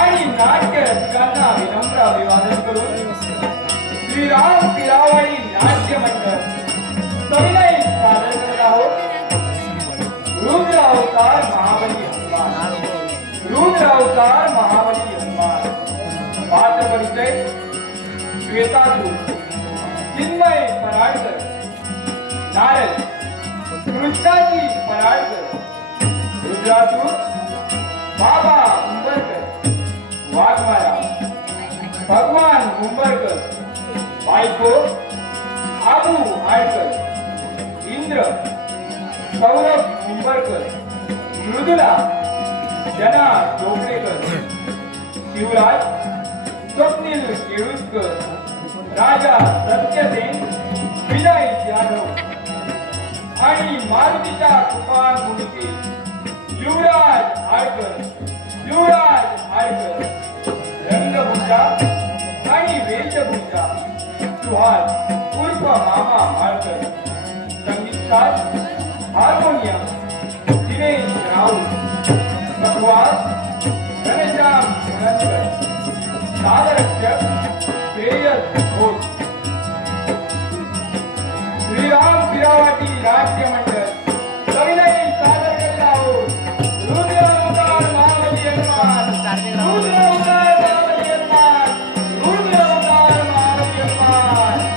आणि नाट्य रसिकांना विनम्र अभिवादन करून श्रीराम पिरावळी नाट्य मंडळ सविनय सादर करत आहोत रुद्र अवतार महाबली हनुमान. रुद्र अवतार महाबली हनुमान. पात्र परिचय श्वेतादूत चिन्मय पराडकर, नारद कृष्णाजी पराडकर, रुद्रादूत बाबा उंबरकर, वाघमारा भगवान उंबरकर, बायको आबू आळकर, इंद्र सौरभ उंबरकर, मृदुला जना डोकरेकर, शिवराज स्वप्नील केळुसकर, राजा सत्यसेन विजय जाधव आणि मारुतीच्या कृपान मुंडके युवराज आळकर. युवराज आळकर रंगभूषा आणि वेशभूषा सुहास उर्फ मामा आळकर. संगीतकार हार्मोनियम दिनेश राऊत. पखवाज घनश्याम धनंजय. सादरक्षक श्रेयस घोष. श्रीराम पिरावाटी नाट्य मंडळ सविनय सादर करीत आहोत रुद्र अवतार महाबली हनुमान. रुद्र अवतार महाबली हनुमान. रुद्र अवतार महाबली हनुमान.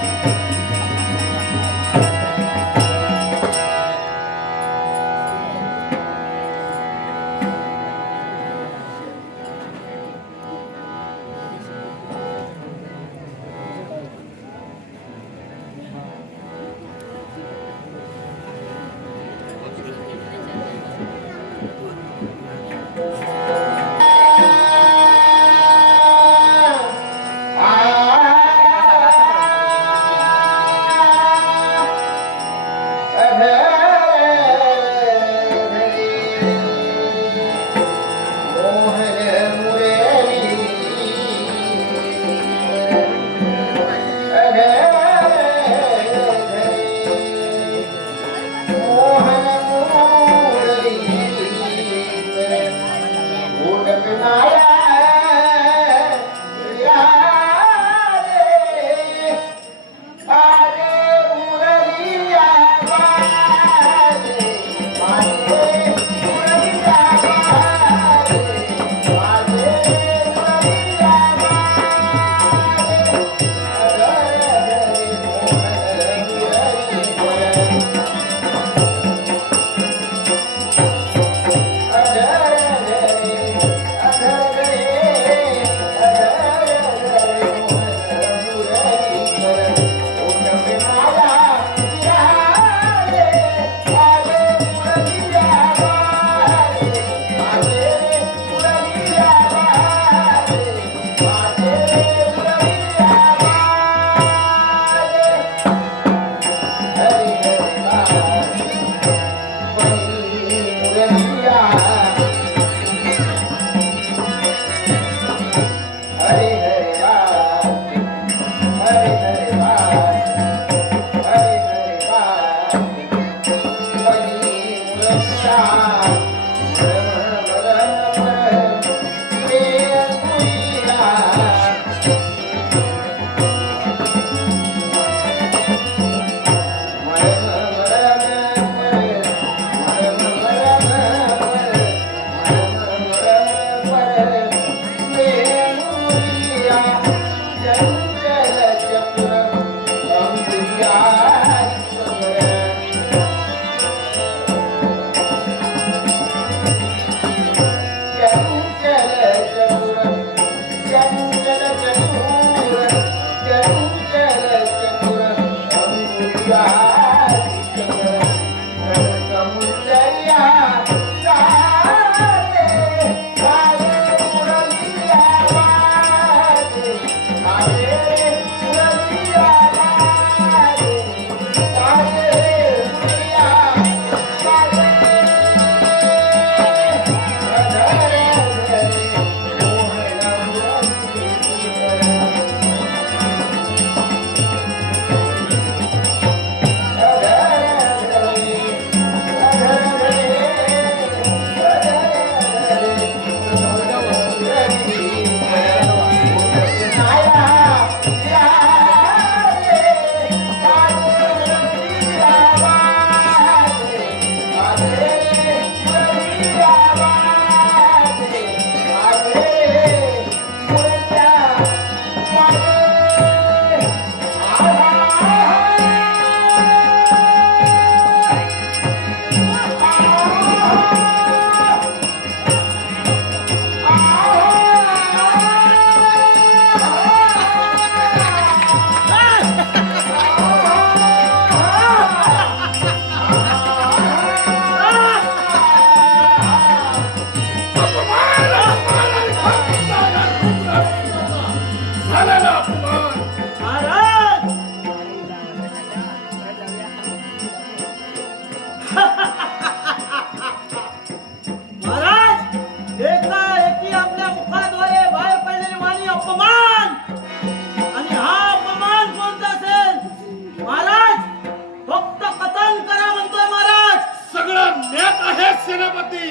सेनापती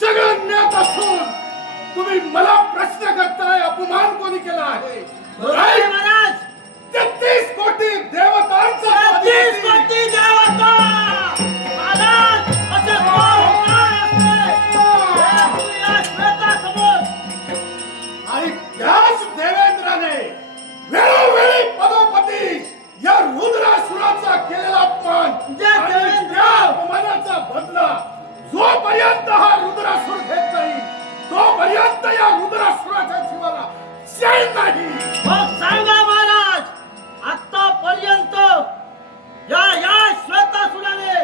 सगळं ज्ञात असून तुम्ही मला प्रश्न करताय अपमान कोणी केला आहे? महाराज 33 कोटी देवतांचा 33 कोटी देवता महाराज असे कोण काय असते या श्वेतासमोर आणि त्याच देवेंद्राने वेळोवेळी पदोपदी या रुद्रासुराचा केलेला अपमान आणि त्या अपमानाचा बदला जोपर्यंत हा रुद्रासुर घेत नाही तोपर्यंत या रुद्रासुराच्या जीवाला चैन नाही. मग सांगा महाराज आतापर्यंत या श्वेतासुराने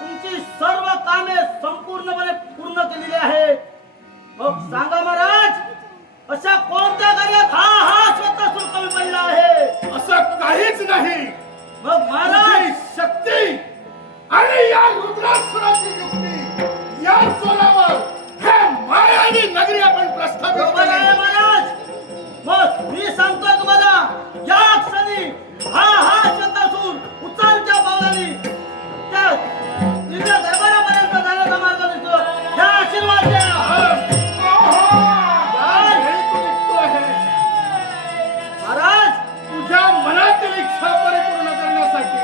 तुमची सर्व कामे संपूर्णपणे पूर्ण केलेली आहे. मग सांगा महाराज अशा कोणत्या कार्यात हा श्वेतासुर कमी पडला आहे? असं काहीच नाही. मग महाराज तुझी शक्ती आणि या रुद्रासुराची युक्ती या जोरावर हे मायावी नगरी आपण प्रस्थापित बरोबर आहे केली. महाराज. मग मी सांगतो तुम्हाला या क्षणी हा श्वेतासुर उचलत्या पावलांनी त्या दिव्य दरबारापर्यंत जाण्याचा मार्ग दिसतो. या आशीर्वाद द्या. काय हे तू निघतो आहे? महाराज तुझ्या मनातील इच्छा परिपूर्ण करण्यासाठी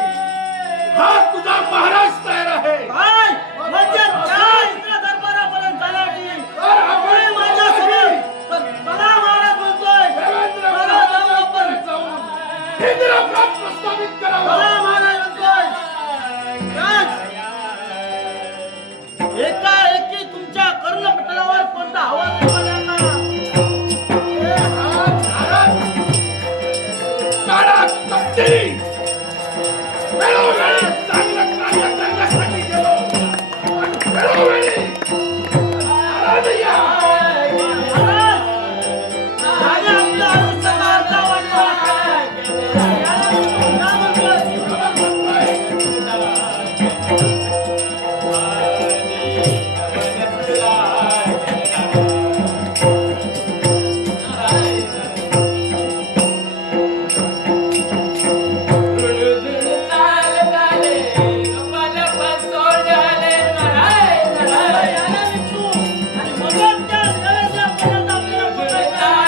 हा तुझा महाराज तयार आहे. काय म्हणजे त्या इंद्र दरबारापर्यंत जाण्याची तर आपण तुम्ही माझ्यासोबत तर चला महाराज म्हणतोय. देवेंद्र चला जाऊ आपण. प्रस्थापित जाऊन इंद्रप्रस्थ प्रस्थापित करावा. चला महाराज म्हणतोय. राज, एकाएकी तुमच्या कर्णपटलावर कोणता आवाज उठवला का? हे हा भारत काळा कपटी वेळोवेळी चांगलं कार्य करण्यासाठी गेलो आणि वेळोवेळी आराधया महाराज, त्याने आपलं आयुष्य मारला वाटलं. याला मी काय म्हणतोय? याला मी तू आणि मगच त्या देवेंद्रापर्यंत आपल्याला पोहोचायचं.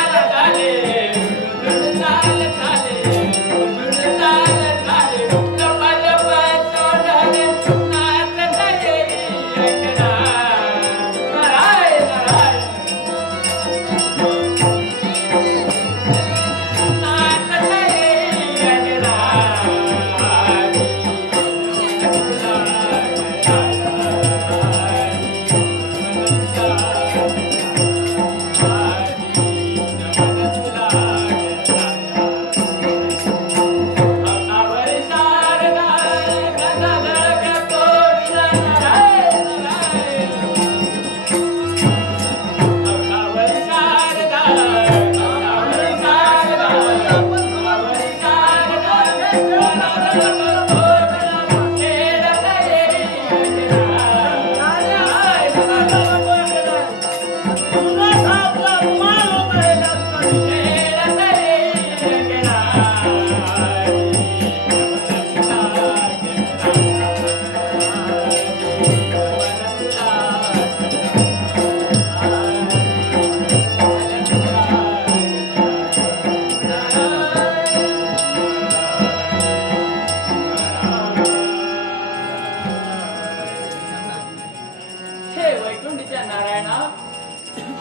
हे वैकुंठच्या नारायणा,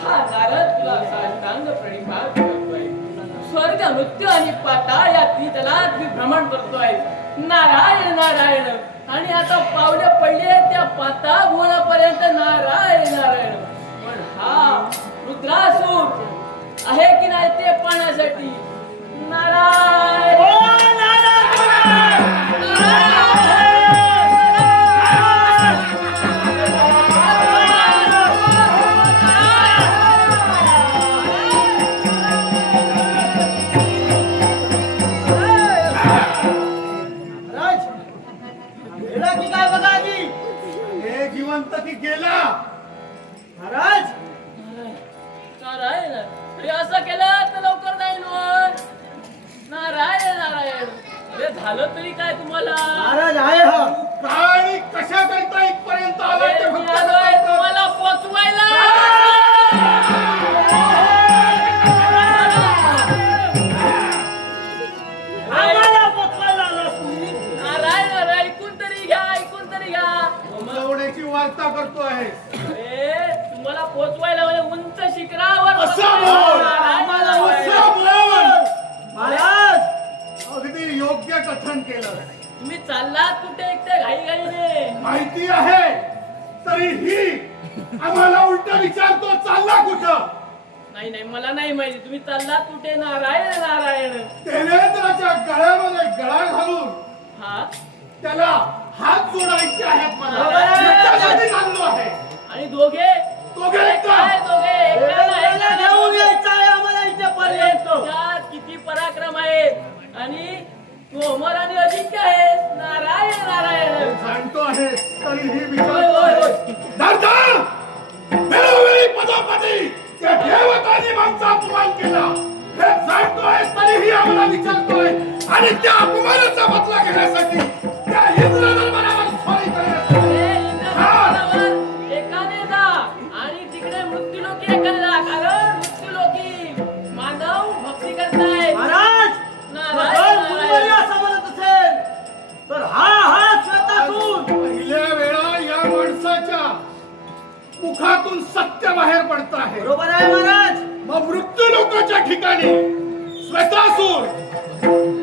हा नारद तुला साष्टांग प्रणिपात करतोय. स्वर्ग मृत्यू आणि पाताळ या त्रितलात मी भ्रमण करतोय. नारायण नारायण. आणि आता पावले पडले त्या पाताळ भुवनापर्यंत नारायण नारायण. पण हा रुद्रासूर आहे की नाही ते पाहण्यासाठी नारायण राज, गेला की काय बघा आधी. हे जिवंत की गेला? महाराज नारायण. हे असं केलं तर लवकर नाही होत. नारायण नारायण. हे झालं तरी काय तुम्हाला? महाराज आहे हा. काय कशा करता इथपर्यंत आला ते मी फक्त आलोय वार्ता करतोय? तुम्हाला पोचवायला म्हणजे उंच शिखरावर असं पोचवायला. बोल. आम्हाला असं बोल. महाराज अगदी योग्य कथन केलं. तुम्ही चाललात कुठे एकटे घाईघाईने? माहिती आहे तरीही आम्हाला उलट विचारतो, चालला कुठं? नाही नाही मला नाही माहिती तुम्ही चाललात कुठे. नारायण नारायण. देवेंद्राच्या गळ्यामध्ये गळा घालून हा त्याला हात जोडायचे आहेत मला. बरोबर. त्यासाठी चाललो आहे. आणि दोघे दोघे एकटा. काय दोघे एकट्याला देवेंद्राला घेऊन यायचं आहे आम्हाला इथे पर्यंत. त्यात किती पराक्रम आहे आणि तू अमर आणि अजिंक्य आहे. नारायण नारायण. जाणतो आहे तरीही होय, विचारतो होय, आहे. होय. धरधर! वेळोवेळी पदोपदी त्या देवतांनी आमचा अपमान केला हे जाणतो आहे तरीही आम्हाला विचारतोय. आणि त्या अपमानाचा बदला घेण्यासाठी त्या इंद्र दरबारावर स्वारी करण्यासाठी हे इंद्रप्रस्थावर एकाने जा आणि तिकडे मृत्यूलोकी एकाने जा. कारण मृत्यूलोकी मानव भक्ती करतायत. महाराज नारायण, जर कुणीतरी असं म्हणत असेल तर हा श्वेतासूर. पहिल्या वेळा या माणसाच्या मुखातून सत्य बाहेर पडत आहे. बरोबर आहे महाराज. मग मृत्यू लोकांच्या ठिकाणी श्वेतासूर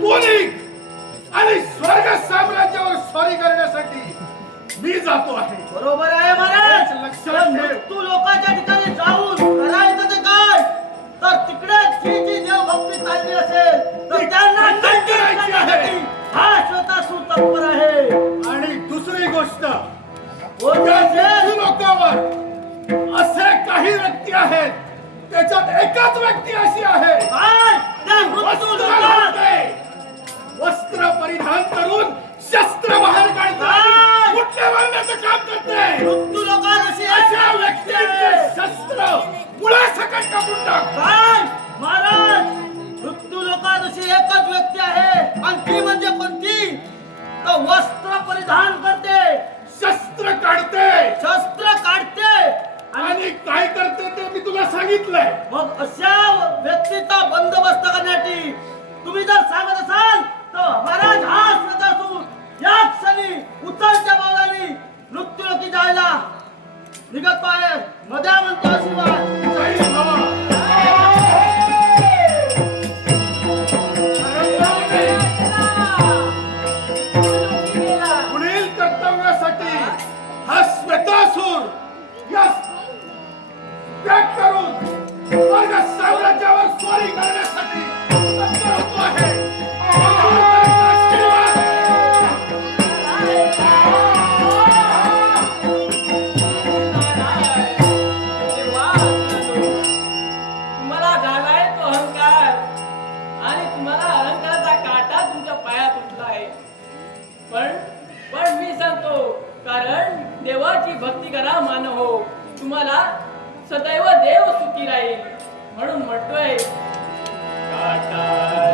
पुनिक आणि स्वर्ग साम्राज्यावर स्वारी करण्यासाठी मी जातो आहे. बरोबर आहे महाराज. लक्षात ठेव. मृत्यू लोकांच्या ठिकाणी जाऊन करायचं ते काय? तर तिकडे जी देवभक्ती चालली असेल तर त्यांना खंडन करायची आहे. हा श्वेतासूर तत्पर आहे. आणि दुसरी गोष्ट कोणती त्या असेल? मृत्यू लोकांवर असे काही व्यक्ती आहेत त्याच्यात एकच व्यक्ती अशी आहे काय? त्या मृत्यू वस्त्र लोकात घालते, वस्त्र परिधान करून शस्त्र बाहेर काढते, काय? कुठल्या मारण्याचं काम करते. मृत्यू लोकात अशी अशा एक व्यक्तींचे व्यक्ती आहे. शस्त्र मुळासकट कापून टाक. काय? महाराज मृत्यू लोकात अशी एकच व्यक्ती आहे आणि ती म्हणजे कोणती? तर वस्त्र परिधान करते, शस्त्र काढते शस्त्र काढते आणि काय करते ते मी तुला सांगितलंय. मग अशा व्यक्तीचा बंदोबस्त करण्यासाठी तुम्ही जर सांगत असाल तर महाराज हा श्वेतासूर या क्षणी उचलत्या पावलांनी मृत्यूलोकी जायला निघतो आहे. मध्या म्हणतो आशीर्वाद. जय बाबा. पुढील कर्तव्यासाठी हा श्वेतासूर यास त्याग करून स्वर्ग साम्राज्यावर स्वारी करण्यासाठी तत्पर होतो आहे. आशीर्वाद. तुम्हाला झालाय तो अहंकार आणि तुम्हाला अहंकाराचा काटा तुमच्या पायात उठला आहे. पण मी सांगतो कारण देवाची भक्ती करा मानव हो. तुम्हाला सदैव देव सुखी राहील म्हणून म्हणतोय काटा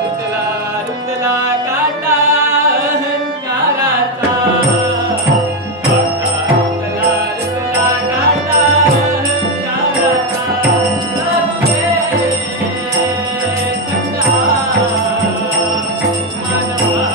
रुतला रुतला काटा अहंकाराचा. काटा रुतला रुतला काटा अहंकाराचा. नव्हे छंदा मानवा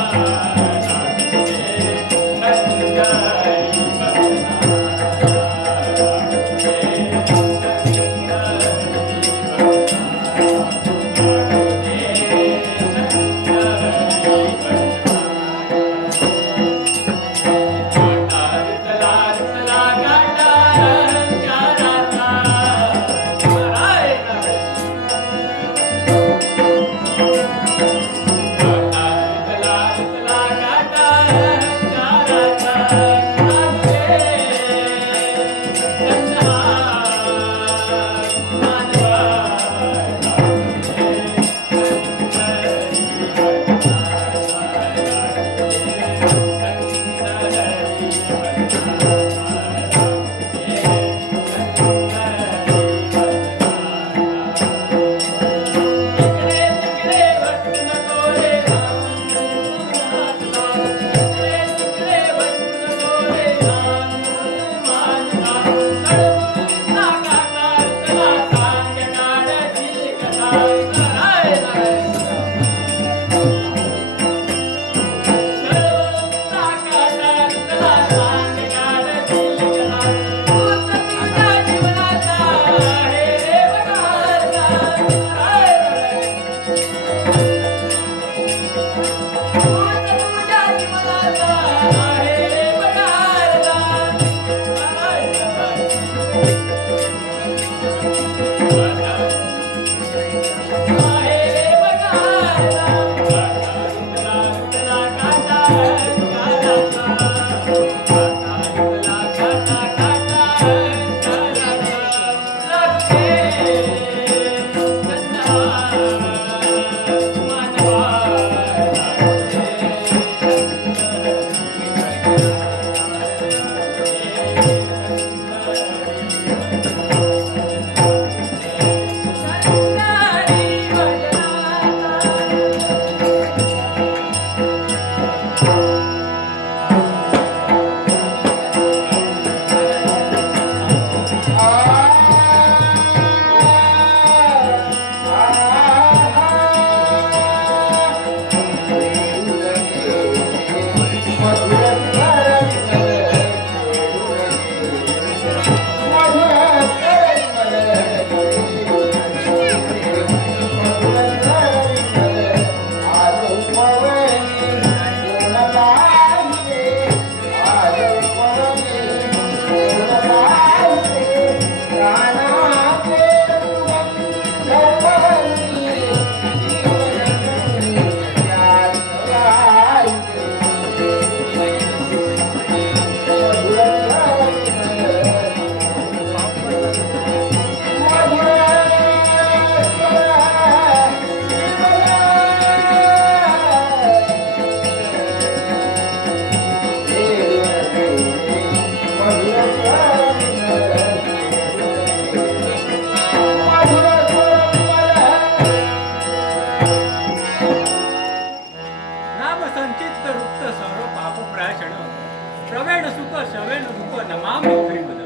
संचित रुक्त सर्व पाप प्राशण प्रवेण सुख शवेण रूप नमामि हरिपद.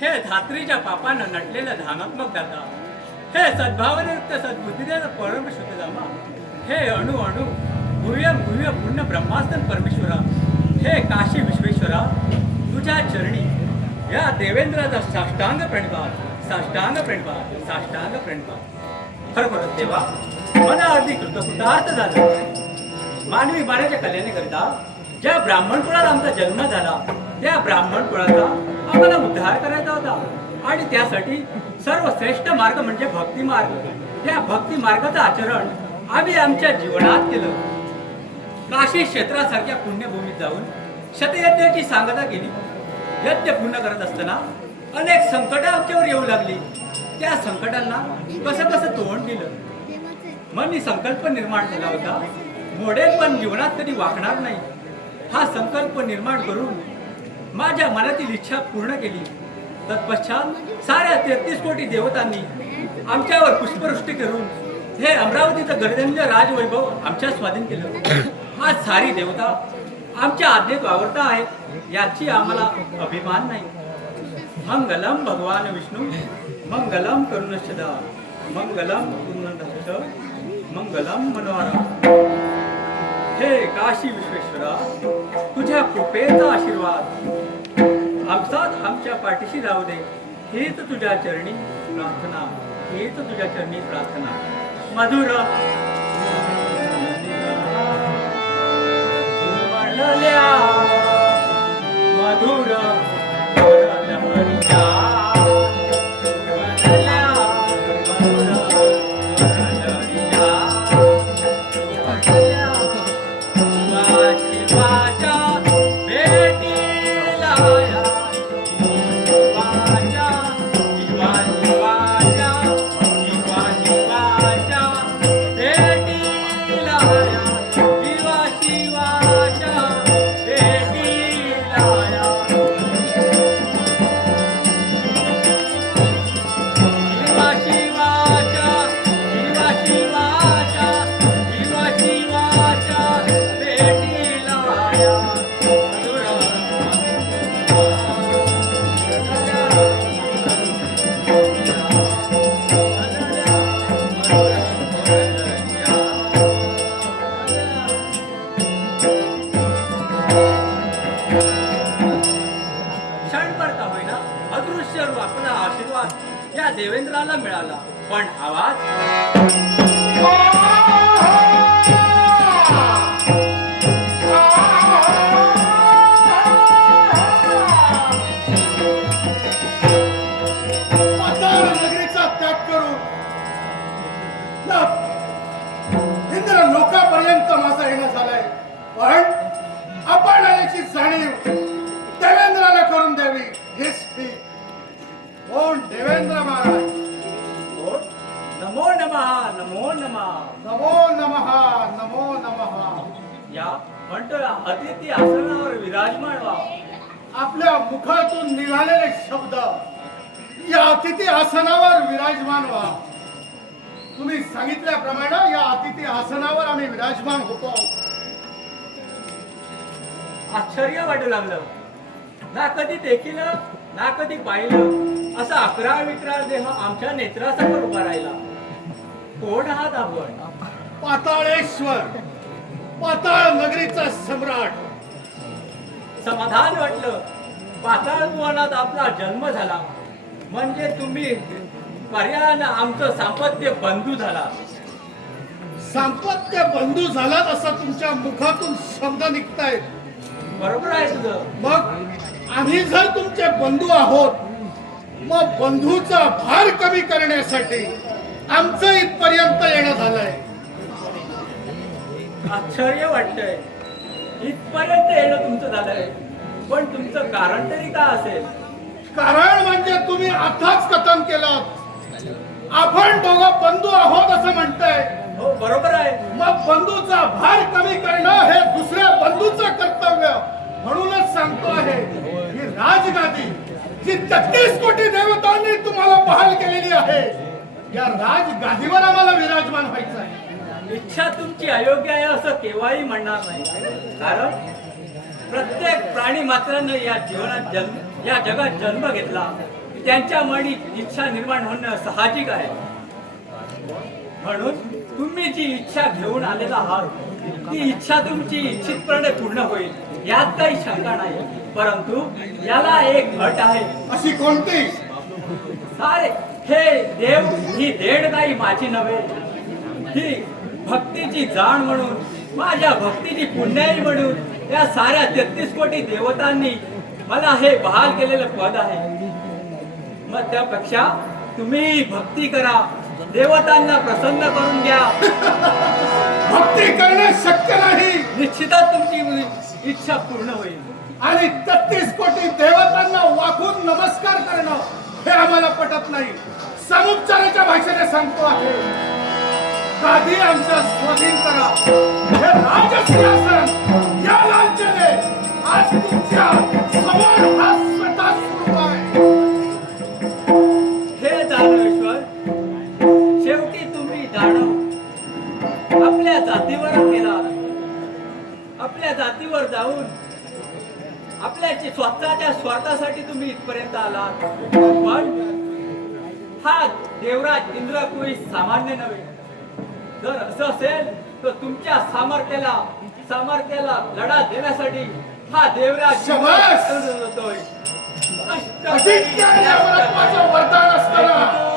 हे धात्रीच्या पापानं नटलेलं धानात्मक दाता, हे सद्भावनेयुक्त सद्बुद्धीदेव परम शुद्धधामा, हे अणु अणु भूय भूय पूर्ण ब्रह्मास्तं परमेश्वरा, हे काशी विश्वेश्वरा, तुझ्या चरणी या देवेंद्राचा साष्टांग प्रणिपात, साष्टांग प्रणिपात, साष्टांग प्रणिपात. खरोखरच देवा, मन अगदी कृतकृतार्थ झालं. मानवी मानाच्या कल्याणाकरिता ज्या ब्राह्मण कुळात आमचा जन्म झाला, त्या ब्राह्मण कुळाचा आम्हाला उद्धार करायचा होता आणि त्यासाठी सर्वश्रेष्ठ मार्ग म्हणजे भक्ती मार्ग. त्या भक्ती मार्गाचं आचरण आम्ही आमच्या जीवनात केलं. काशी क्षेत्रासारख्या पुण्यभूमीत जाऊन शतयज्ञाची सांगता केली. यज्ञ पूर्ण करत असताना अनेक संकट आमच्यावर येऊ लागली. त्या संकटांना कसं कसं तोंड दिलं. मनी संकल्प निर्माण झाला होता, मोडेल पण जीवनात कधी वाकणार नाही. हा संकल्प निर्माण करून माझ्या मनातील इच्छा पूर्ण केली. तत्पश्चात साऱ्या 33 कोटी देवतांनी आमच्यावर पुष्पवृष्टी करून हे अमरावतीचं गर्दनीय राजवैभव आमच्या स्वाधीन केलं. आज सारी देवता आमच्या आज्ञेत वावरता आहेत याची आम्हाला अभिमान नाही. मंगलम भगवान विष्णू, मंगलम करुणश्चदा, मंगलम पूर्णदक्ष, मंगलम मनोहरा. हे काशी विश्वेश्वरा, तुझ्या कृपेचा आशीर्वाद आमचाच आमच्या पाठीशी राहू दे. हेच तुझ्या चरणी प्रार्थना, हेच तुझ्या चरणी प्रार्थना. मधुर मधुर देवेंद्राला मिळाला, पण आवाज नगरीचा त्याग करून इंद्र लोकांपर्यंत माझा येणं झालाय, पण अपमानाची जाणीव देवेंद्राला करून मुखातून निघालेले शब्द या अतिथी आसनावर विराजमान व्हा. तुम्ही सांगितल्याप्रमाणे या अतिथी आसनावर आम्ही विराजमान होतो. आश्चर्य वाटू लागलं. ना कधी देखिलं ना कधी पाहिलं असा अकरा विकरा देह आमच्या नेत्रासमोर उभा राहिला. कोण आहात आपण? पाताळेश्वर, पाताळ नगरीचा सम्राट. समाधान वाटलं. पाताळ भुवनात आपला जन्म झाला म्हणजे तुम्ही पर्यायानं आमचं सांपत्य बंधू झाला. सांपत्य बंधू झालात असं तुमच्या मुखातून शब्द निघतायत. बरोबर आहे तुझं. मग आम्ही जर तुमचे बंधू आहोत, मग बंधूचा भार कमी करण्यासाठी आमचं इथपर्यंत येणं झालंय. आश्चर्य वाटतंय. इथपर्यंत येणं तुमचं झालंय, पण तुमचं कारण तरी काय असेल? कारण म्हणजे तुम्ही आताच कथन केलं. आपण दोघं बंधू आहोत असं म्हणताय. हो बरोबर आहे. मग बंधूचा भार कमी करणं हे दुसऱ्या बंधूचं कर्तव्य. म्हणूनच सांगतो आहे ही राजगादी जी 33 कोटी देवतांनी तुम्हाला बहाल केलेली आहे, या राजगादीवर आम्हाला विराजमान व्हायचं आहे. इच्छा तुमची अयोग्य आहे असं केव्हाही म्हणणार नाही. कारण प्रत्येक प्राणी मात्रानं या जगात जन्म घेतला. त्यांच्या मनी इच्छा निर्माण होणं साहजिक आहे. म्हणून तुम्ही जी इच्छा घेऊन आलेला आहात ती इच्छा तुमची इच्छितपणे पूर्ण होईल यात काही शंका नाही. परंतु याला एक अट आहे. अशी कोणती? सारे हे देव ही देण नाही माझी नव्हे, ही भक्तीची जाण म्हणून, माझ्या भक्तीची पुण्याई म्हणून या साऱ्या 33 कोटी देवतांनी मला हे बहाल केलेलं पद आहे. मग त्यापेक्षा तुम्ही भक्ती करा, देवतांना प्रसन्न करून घ्या. भक्ती करणे शक्य नाही. निश्चितच तुमची इच्छा पूर्ण होईल. आणि 33 कोटी देवतांना वाकून नमस्कार करणं हे आम्हाला पटत नाही. समुच्चाराच्या भाषेने सांगतो आहे, गादी आमच्या स्वाधीन करा. हे राजसिंहासन या लालचेने आज तुमच्या समोर हा स्वतः सुरू आहे. हे दानवेश्वर, शेवटी तुम्ही दानव आपल्या जातीवर गेलात. आपल्या जातीवर जाऊन आपल्या स्वतःच्या स्वार्थासाठी तुम्ही इथपर्यंत आलात. पण हा देवराज इंद्र कोणी सामान्य नव्हे. जर असं असेल तर तुमच्या सामर्थ्याला लढा देण्यासाठी हा देवराज शाबास! होतोय. अजिंक्य या परमात्म्याचं वरदान असताना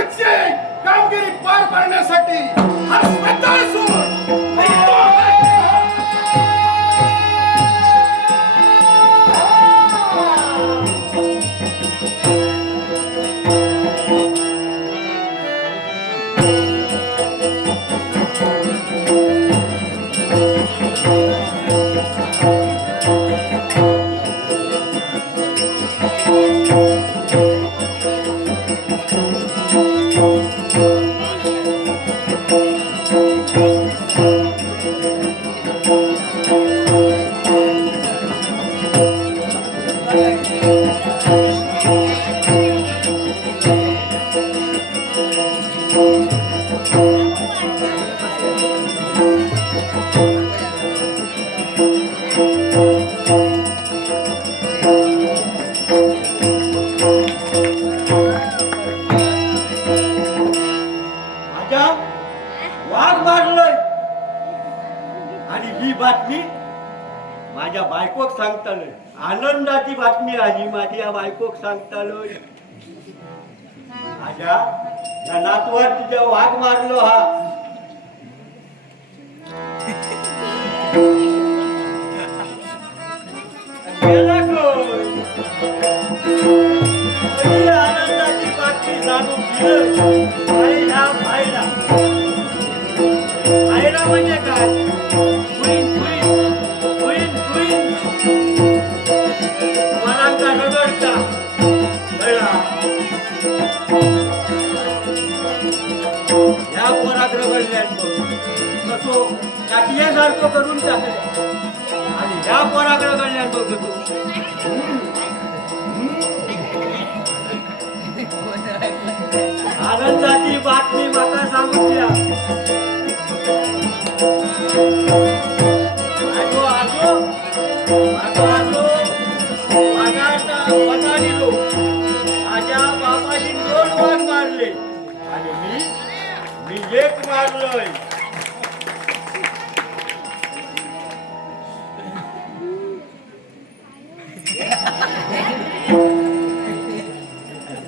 पुढची कामगिरी पार पाडण्यासाठी हा स्वतः असून माझ्या वाघ मारलोय आणि ही बातमी माझ्या बायकोक सांगतालोय. आनंदाची बातमी आली माझ्या बायकोक सांगतालोय. माझ्या या नातवार तुझ्या वाघ मारलो हा. गेला कोण? पहिली आनंदाची बातमी सांगून दिलं. पाहिला पाहिला पाहिला म्हणजे काय? क्वीन क्वीन क्वीन क्वीन मनांचा रगडता कळला. ह्या पोरात रगडल्यात बघ कसो काठियासारखं करून टाकले आणि ह्या पोरात रगडल्यात बघ कसो. आनंदाची बातमी माका सांगून द्या. आजो आजो आजो आजो पगारिलो माझ्या बापाशी 2 वाघ मारले आणि मी 1 मारलोय.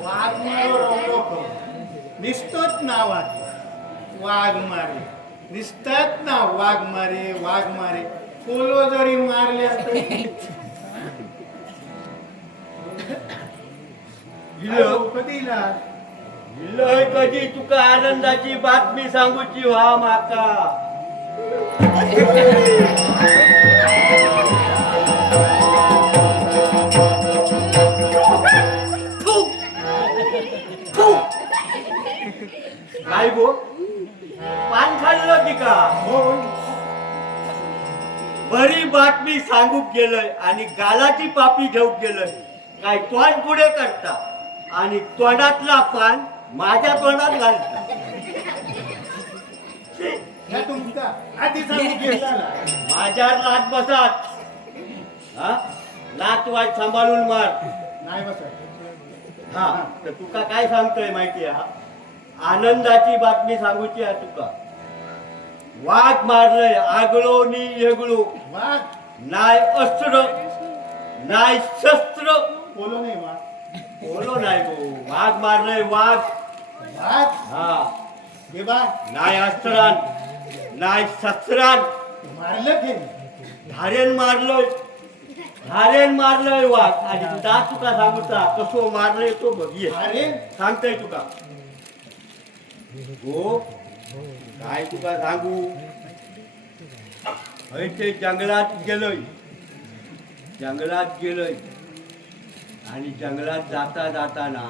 वाघ मारो लोक निसतोच ना वाघ मारे निसतात ना वाघ मारे पोलो जरी मारले कधीला लय कधी तुका आनंदाची बातमी सांगूची व्हा माका. काय गो पान खाल्लं की का? बरी बातमी सांगूक गेलंय आणि गालाची पापी घेऊन गेलंय. काय तोंड पुढे करता आणि तोंडातला पान माझ्या तोंडात घालता. तुमचा आधी सांगू गेला माझ्या लाट बसात हा लाट वाट सांभाळून मार. नाही बस हा तर तुका काय सांगतोय माहिती आहे? आनंदाची बातमी सांगूची आहे तुका. वाघ मारलंय आगळो नि येगळो. वाघ नाय अस्त्र नाय शस्त्र. पोलो नाही वाघ बोलो नाही गो. वाघ मारलंय वाघ. वाघ हा हे बा नाय अस्त्रान नाय शस्त्रान. मारलं की धारेन मारलंय वाघ. आणि ता तुका सांगता कसो मारलंय तो बघिये. अरे सांगताय तुका हो काय तुका सांगू. ते जंगलात गेलोय आणि जंगलात जाता जाताना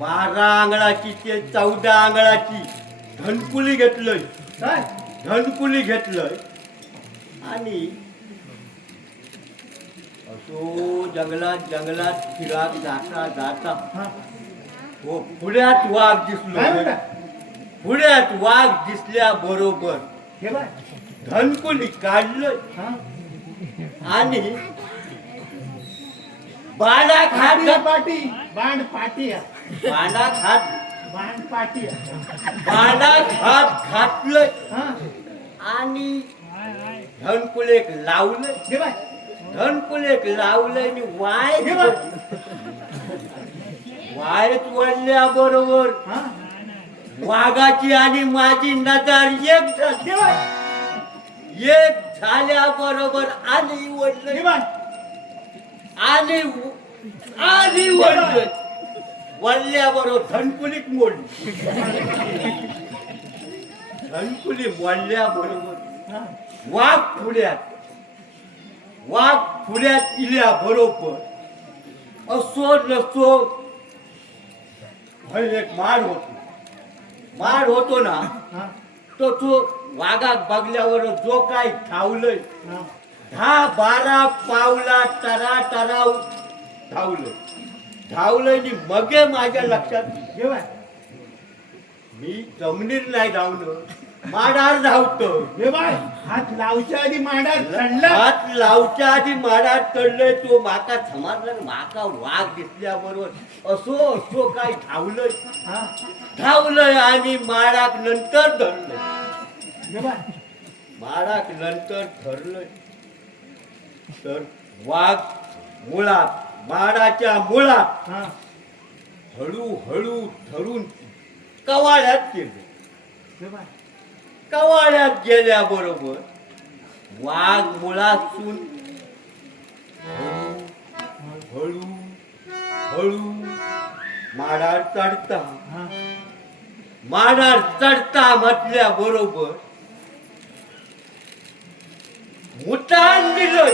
12 अंगळाची ते 14 अंगळाची धनकुली घेतलंय. काय धनकुली घेतलंय आणि असो जंगलात फिराक जाता हो पुढ्यात वाघ काय दिसलो. म्हणता पुढ्यात वाघ दिसल्या बरोबर हे बा धनकुली काढलं हा आणि बाणाक हात घात- बांड पाटी बाणाक हात बांड पाटी बाणाक हात घातलं हा आणि धनकुलेक लावलं. हे बा धनकुलेक लावलं आणि वाय वाईट वळल्याबरोबर हा वाघाची आणि माझी नजर एक झाल्याबरोबर आली वडलं निवांत. आली आली वडलं वळल्याबरोबर धनकुलीत मोडली धनकुली मोडल्याबरोबर हा. वाघ पुढ्यात इल्या बरोबर असो नसो एक माड होतो ना हा. तो वाघात बघल्यावर जो काय धावलंय हा. 10-12 पावला टरा धावलंय नि मगे माझ्या लक्षात जेवाय. मी जमिनीत नाही धावलं माडार धावतो जेवाय. हात लावच्या आधी मांडात चढला. हात लावच्या आधी माडात चढलोय तो माका समजला माका वाघ दिसल्याबरोबर असो काय हा. धावलंय आणि माडाक नंतर धरलंय जेवाय. माडाक नंतर धरलंय तर वाघ माडाच्या मुळात हा. हळूहळू धरून कवाड्यात गेले जेवाय. कवाड्यात गेल्याबरोबर वाघ मुळातून हळू हळू माडार चढता हा. माडार चढता म्हटल्या बरोबर मुठान दिलं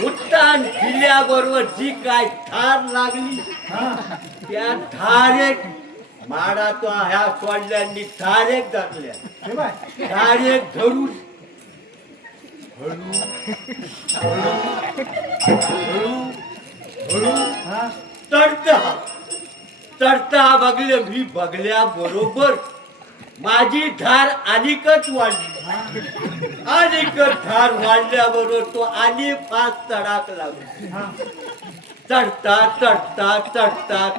मुठान दिल्याबरोबर जी काय ठार लागली हा. त्या ठारेक माडा तो ह्या सोडल्यांनी ठारेक धरल्या जेवाय. ठारेक धरून हळू हळू हळू हा. चढता मी बघल्या बरोबर माझी धार अनिकच वाढली अनिकच धार वाढल्याबरोबर तो आणि फास्ट चढाक लागला हा.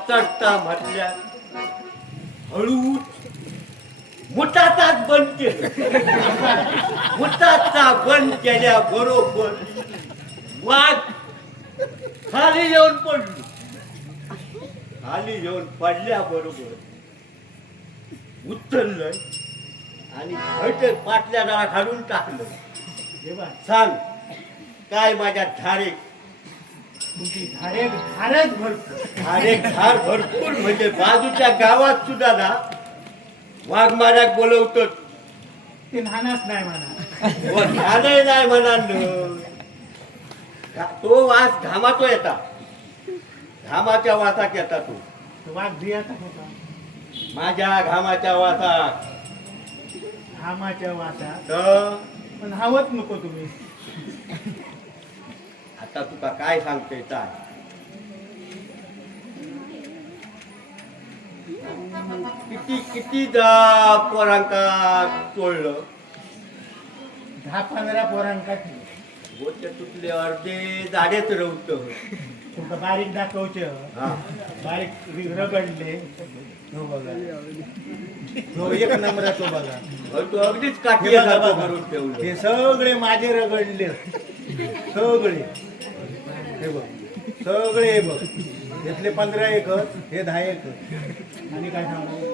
चढता म्हटल्या हळू मुठाचाच बंद केलं मुठाचा बंद केल्या बरोबर वाघ खाली येऊन पडली खाली येऊन पडल्या बरोबर उचललंय आणि हळद पाटल्या जरा काढून टाकलं जेवाय. सांग काय माझ्या धारे तुमची धारच भरपूर. धार भरपूर म्हणजे बाजूच्या गावात सुद्धा ना वाघ माराक बोलवतो ते लहानच नाही म्हणा. झालंय नाही म्हणाल तो वास घामातो येता घामाच्या वासात येता तो तो वाघ बियाचा होता. माझ्या घामाच्या वासात घामाच्या वासात. तर पण हवत नको तुम्ही. आता तुका काय सांगते काय किती पोरांका चोळलं 10-15 पोरांका गोष्ट तुटले अर्धे झाडेच रवत तुमका बारीक दाखवचे. बारीक रगडले. हो बघा. हो एक नंबर तो बघा. तो अगदीच काठी हे बघा, बघा. करून ठेवलं हे सगळे माझे रगडले. सगळे हे बघ सगळे हे बघ. घेतले 15 एकर हे 10 एकर. आणि काय सांगू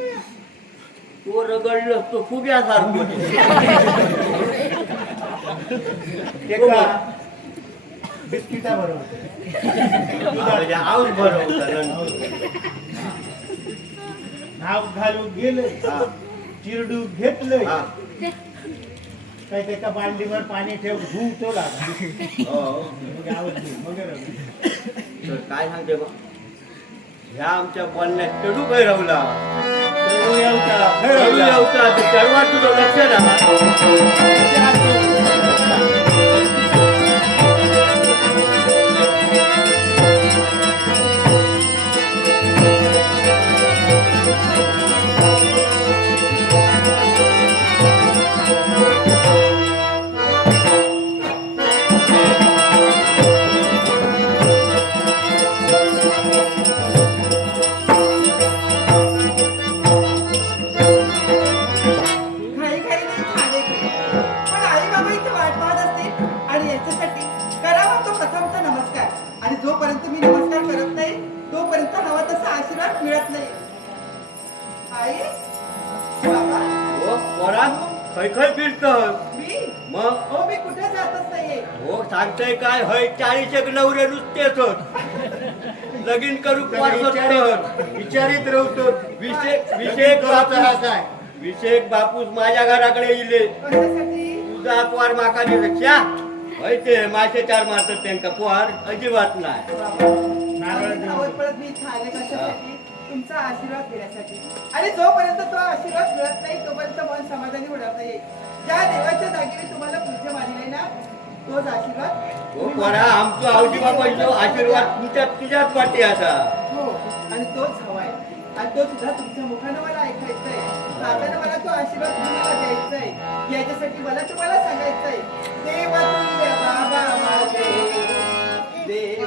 तो रगडलं तो फुग्यासारखं ते का बिस्किटा बरोबर म्हणजे आऊस बरं होता नाव घालून गेले. हा. चिरडू घेतलं. हा. काय त्याच्या बालडीवर पाणी ठेव धुव तो लागा. हो. मग आवडली मग रगडली. तर काय सांगते बा ह्या आमच्या बोलण्यात चढू काय राहुला चढू येऊचा. चढू येऊचा चढवा तुझं लक्ष राहा घाई घाईने खाणे पण आई बाबा इथे वाट पाहत असतील आणि याच्यासाठी करावा तो प्रथमचा नमस्कार. आणि जोपर्यंत मी नमस्कार करत नाही तोपर्यंत आई बाबा हो पोरा खै खै फिरतं मी मग हो मी कुठे जातच नाहीये हो सांगतोय काय हय 40 एक नवरे नुसतेच होत लगीन करू विचारित राहतो विषेक विषेक बापूस माझ्या घराकडे येले कशासाठी तुझा पोर माका दिसक्षा हय ते मासे चार मारतात त्यांका पोर अजिबात नाही खावत पडत मी इथे आले कशासाठी तुमचा आशीर्वाद घेण्यासाठी आणि जोपर्यंत तो आशीर्वाद मिळत नाही तोपर्यंत मन समाधानी होणार नाही ज्या देवाच्या जागी मी तुम्हाला पूज्य मानले ना तोच आशीर्वाद हो पोरा आमचं आवजी बापांचा आशीर्वाद तुझ्याच वाटे आता हो आणि तोच हवाय आणि तो सुद्धा तुमच्या मुखानं मला ऐकायचंय नात्यानं मला तो आशीर्वाद तुम्हाला द्यायचाय याच्यासाठी मला तुम्हाला सांगायचंय देव तुल्य बाबा माझे देव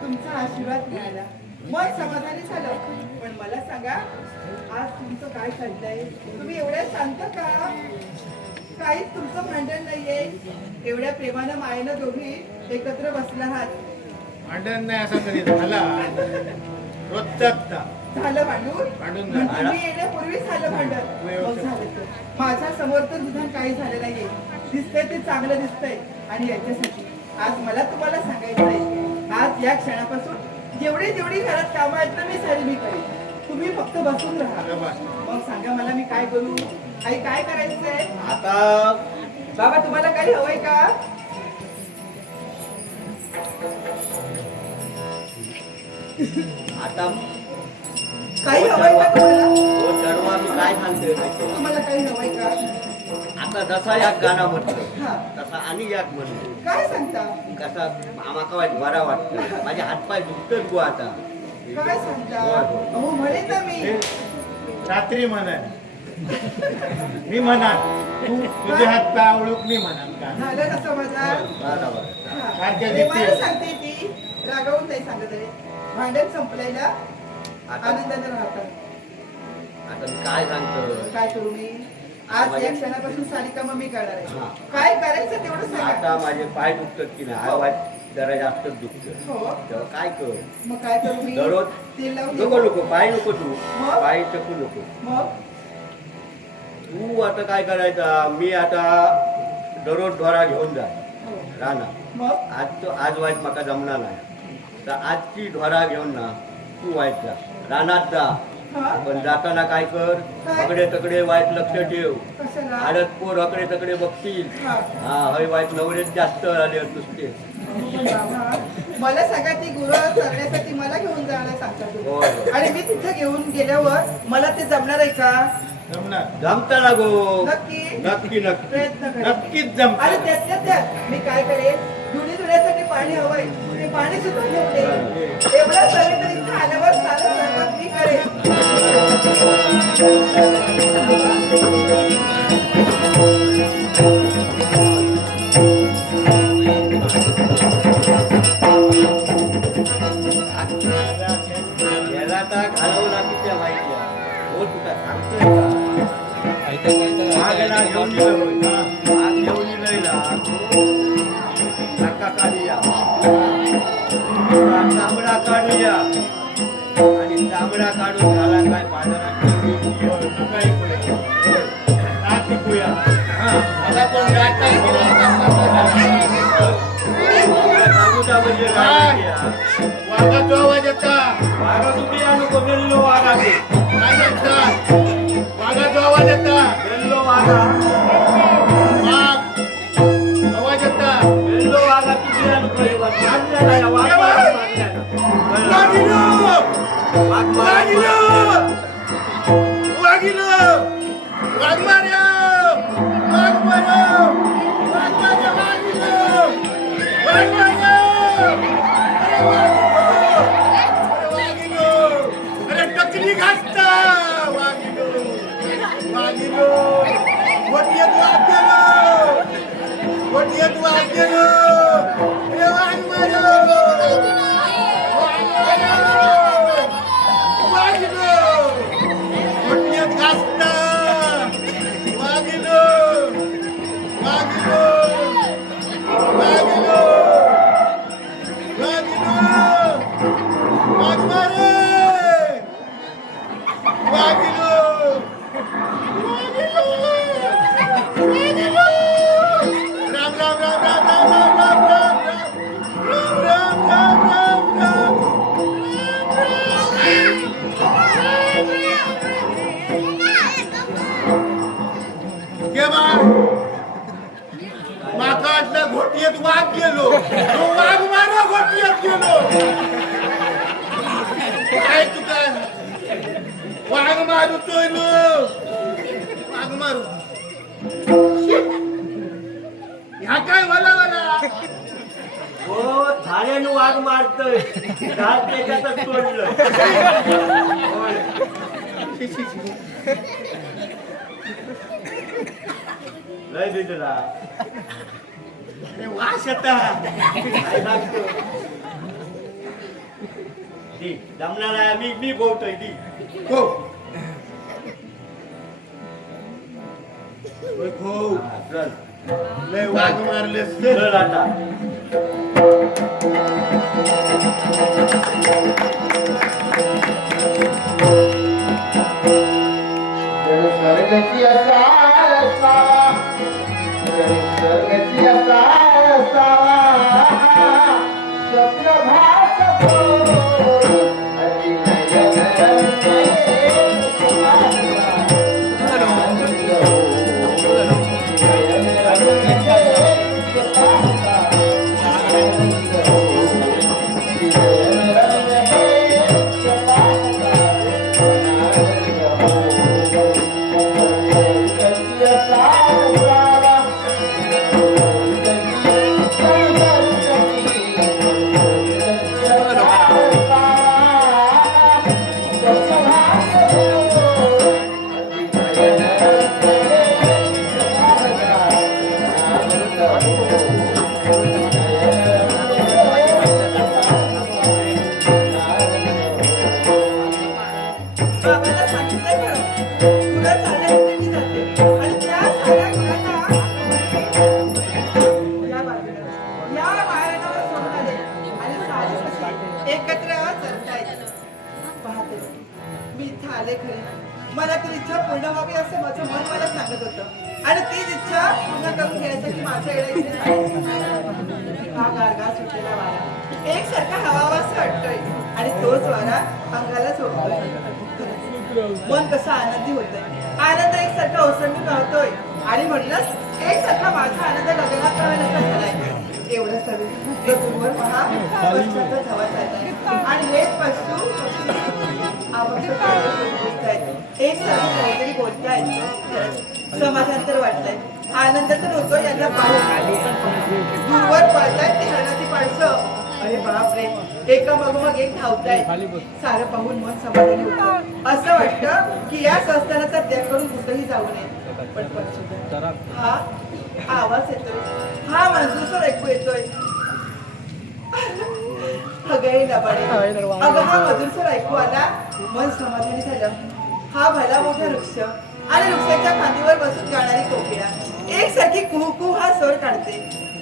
तुमचा आशीर्वाद मिळाला मन समाधानी झालं पण मला सांगा आज तुमचं काय चाललंय तुम्ही एवढ्या शांत का काहीच तुमचं भांडण नाहीये एवढ्या प्रेमानं मायेनं दोघी एकत्र बसला आहात भांडण नाही असं कधी झाला रोजचा झालं भांडून भांडून म्हणजे झालं. मी येण्यापूर्वी झालं भांडण मग झालं तर. माझ्या समोर तर विधान काही झालं नाहीये दिसतंय ते चांगलं दिसतंय आणि याच्यासाठी आज मला तुम्हाला सांगायचंय आज या क्षणापासून जेवढी घरात कामं आहेत ना मी सारी मी करेन तुम्ही फक्त बसून राहा मग सांगा मला मी काय करू आई काय करायचंय आता बाबा तुम्हाला काही हवंय का आता काही हवंय का तुम्हाला हो ठरवा मी काय सांगतोय माहिती आहे? तुम्हाला काही हवंय का आता जसा याक गाणं म्हटलं हा तसा आणि याक म्हणलं काय सांगता कसा आम्हाला वाईट बरा वाटतं माझे हातपाय दुखतात गो आता काय सांगता अहो म्हणेन ना मी रात्री म्हणा मी म्हणा तू तुझे हात पाय आवळूक मी म्हणा का झालं ना समाधान बरोबर हा. सारख्या प्रेमानं दिसते. सांगते ती रागावून नाही सांगत आहे भांडण संपलेला आनंदाने राहतात आता मी काय सांगतो काय करू मी आज या क्षणापासून सारी कामं मी करणार आहे हा. काय करायचं तेवढं आता सांगा माझे पाय दुखतात की नाही आवाज जरा जास्तच दुखत हो तेव्हा काय कर मग काय करू मी दररोज तेल लावून नको देऊ? नको पाय नको तू मग? पाय चकू नको मग तू आता काय करायचा मी आता दररोज ढोरा घेऊन जा हो. राहणार मग आज वाईट माका जमणार नाही तर आजची ढोरा घेऊन ना तू वाईट जा रानात जा हा पण जाताना काय कर काय? अकडे तकडे वाईट लक्ष ठेव कशाला आडत पोर अकडे तकडे बघतील हा. हा हय वाईट नवरेच जास्त आले नुसते पण बाबा, मला सांगा ती गुरं चरण्यासाठी मला घेऊन जायला सांगता हो, तुम्ही हो. आणि मी तिथे घेऊन गेल्यावर मला ते जमणार आहे का जमणार जमता ना गो नक्की नक्की नक्की प्रयत्न करेन नक्कीच आणि जमणार त्यातल्या त्यात मी काय करेन धुण्यासाठी पाणी हवंय ते पाणी सुद्धा घेऊन येईन एवढं सगळे तरी याला आता घालवला किती माहिती हो तुला सांगतोय का मागला घेऊन माग घेऊन लयला नका काढूया तांबडा काढूया आणि तांबडा काढून झाला काय बाजारात मला पण वाघाचा आवाज येता वागा तुम्ही आणू बेल्लो वागा ते काय येता वाघाचा आवाज येता बेल्लो वागा वाघ आवाज येता बेल्लो वागा तुम्ही आणू खरी वागा अरे टकली घासता वागिनो वागिनो गोटियत वाग गेलो रे वाग मारो वागिनो गोटियत घासता वागिनो वागिनो वागिनो वागिनो वाग मारे वागिनो राम राम राम राम राम राम राम राम राम राम राम के बा माका वाटलं घोटीत वाघ गेलो तो वाघ मारा घोटीत गेलो काय तू काय वाघ मारतोय नो वाघ मारू ह्या काय वाला वाला हो झाल्यानं वाघ मारतोय झाड त्याच्यातच तोडलं लय दिसला अरे वास येता दी जमणार आहे मी बोलतोय दी हो ओय भाऊ चल लय वाघ मारलेस चल आता स्वर्गची असा स्वर्गची असा स्वप्न बाबांना सांगितलंय खरं. गुरं चालण्यासाठी मी जाते. आणि त्या साऱ्या गुरांना या बाजूला, या वायरणावर सोडून आले. आणि सारी कशी एकत्र चरतायत. पाहते, मी इथं आले खरे. मला ती इच्छा पूर्ण व्हावी असं माझं मन मला सांगत होतं. आणि तीच इच्छा पूर्ण करून घ्यायसाठी माझ्या इथे हा गारगार सुटलेला वारा एकसारखा हवावासा वाटतोय. आणि तोच वारा अंगाला सोडतोय. मन कसं आनंदी होतंय. आनंद एकसारखा ओसंडून राहतोय. आणि म्हणलंच एकसारखा माझा आनंद गगनात झालाय. एवढं सगळं दूरवर पहा पश्चात धावा चाललाय. आणि हेच पशु एकसारखं काहीतरी बोलतायत. समाधान तर वाटलंय. आनंद तर होतो यांना पाहून. दूरवर पळतायत ती हरणाची पाडसं. अरे बापरे, एका मागोमाग एक धावताय. सारं पाहून मन समाधानी होतं. असं वाटतं की या संस्थानाचा त्याग करून कुठेही जाऊ नये. पण परशुराम, हा आवाज येतोय, हा मंजूर ऐकू येतोय. अगं लबाडे, अगं हा मधुर ऐकू आला, मन समाधानी झालं. हा भला मोठा वृक्ष आणि वृक्षाच्या फांदीवर बसून गाणारी कोकिळा एकसारखी कुहू हा स्वर काढते.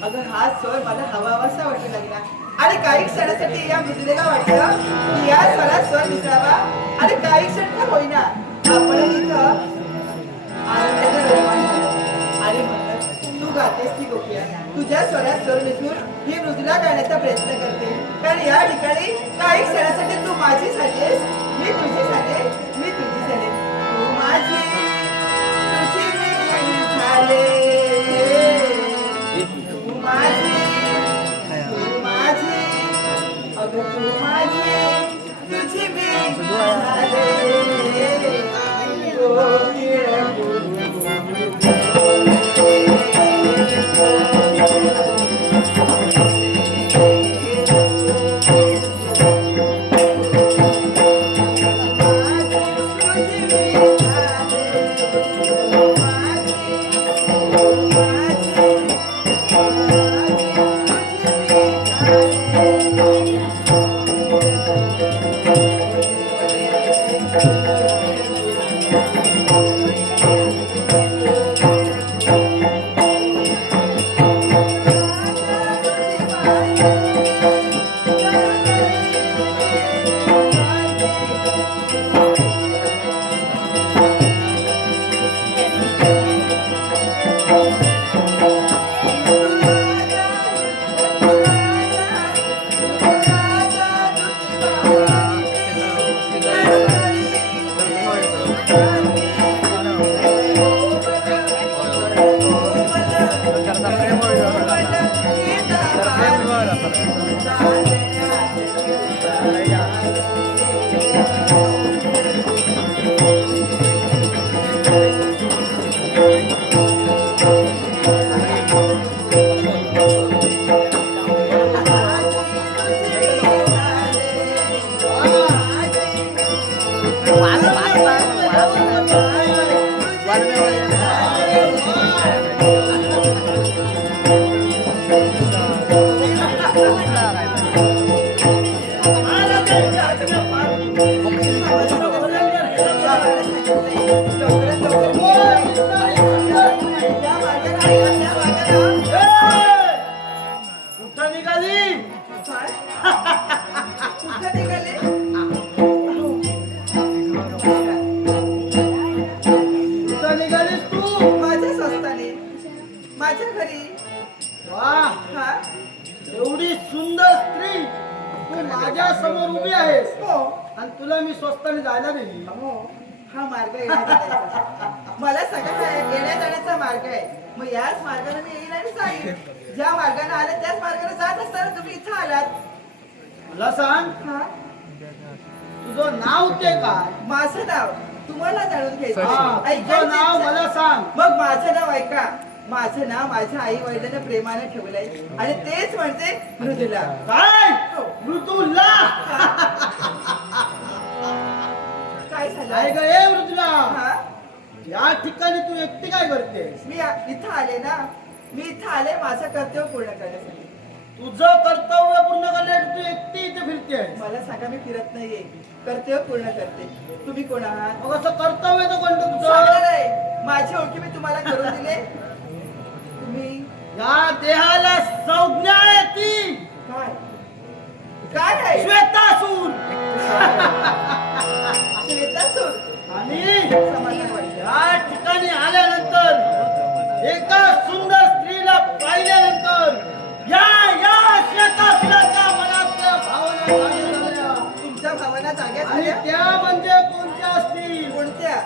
अगं हा स्वर मला हवासा वाटू लागला आणि काही क्षणासाठी या मृदुलेला वाटलं की या स्वरात स्वर मिसळावा आणि काही क्षण का होईना आपण इथं आनंदाने रममाण झालो. आणि म्हणलं, तू गातेस ती कोकिळा, तुझ्या स्वरात स्वर मिसळून ही मृदुला गाण्याचा प्रयत्न करते. कारण या ठिकाणी काही क्षणासाठी तू माझी झालीस, मी तुझी झाले, मी तुझी झाले, तू माझी, तुझी मी झाले, तू माझी, तू माझी, अगं तू माझी, तुझी मी झाले. कुठं निघाली? कुठं निघाले? कुठं निघालीस तू? माझ्या स्वस्ताने, माझ्या घरी. वा, हा? एवढी सुंदर स्त्री तू माझ्या समोर उभी आहेस हो. आणि तुला मी स्वस्ताने जायला दिली. हो, हा मार्ग येण्या-जाण्याचा. मला सांगा, हा येण्या-जाण्याचा मार्ग आहे. मग याच मार्गाने मी येईल आणि जाईल. ज्या मार्गाने आले त्याच मार्गाने जात असताना तुम्ही इथं आलात. मला सांग, हा? तुझं नाव ते काय? माझं नाव तुम्हाला जाणून घ्यायचं. हा, ऐकायचं तुझं नाव इच्छा. मला सांग. मग माझं नाव ऐका. माझं नाव माझ्या आई वडिलांनी प्रेमाने ठेवलंय आणि तेच म्हणजे मृदुला. काय? हो. मृदुला? काय झालं? काय ग ए मृदुला? हा? या ठिकाणी तू एकटी काय करतेस? मी इथं आले ना, मी इथं आले माझं कर्तव्य पूर्ण करण्यासाठी. तुझं कर्तव्य पूर्ण करण्यासाठी तू एकटी इथे फिरतेस. मला सांगा, मी फिरत नाहीये, कर्तव्य पूर्ण करते. तुम्ही कोण आहात? मग असं कर्तव्य तर कोणतं सांगणार तुझं? आहे. माझी ओळखी मी तुम्हाला करून दिले. तुम्ही या देहाला संज्ञा आहे ती काय काय आहे? श्वेतासूर. श्वेतासूर. आणि समाधान वाटतं. या ठिकाणी आल्यानंतर एका सुंदर स्त्रीला पाहिल्यानंतर या श्वेतासुराच्या मनातल्या भावना जाग्या झाल्या. तुमच्या भावना जाग्या आणि झाल्या? त्या म्हणजे कोणत्या असतील? कोणत्या?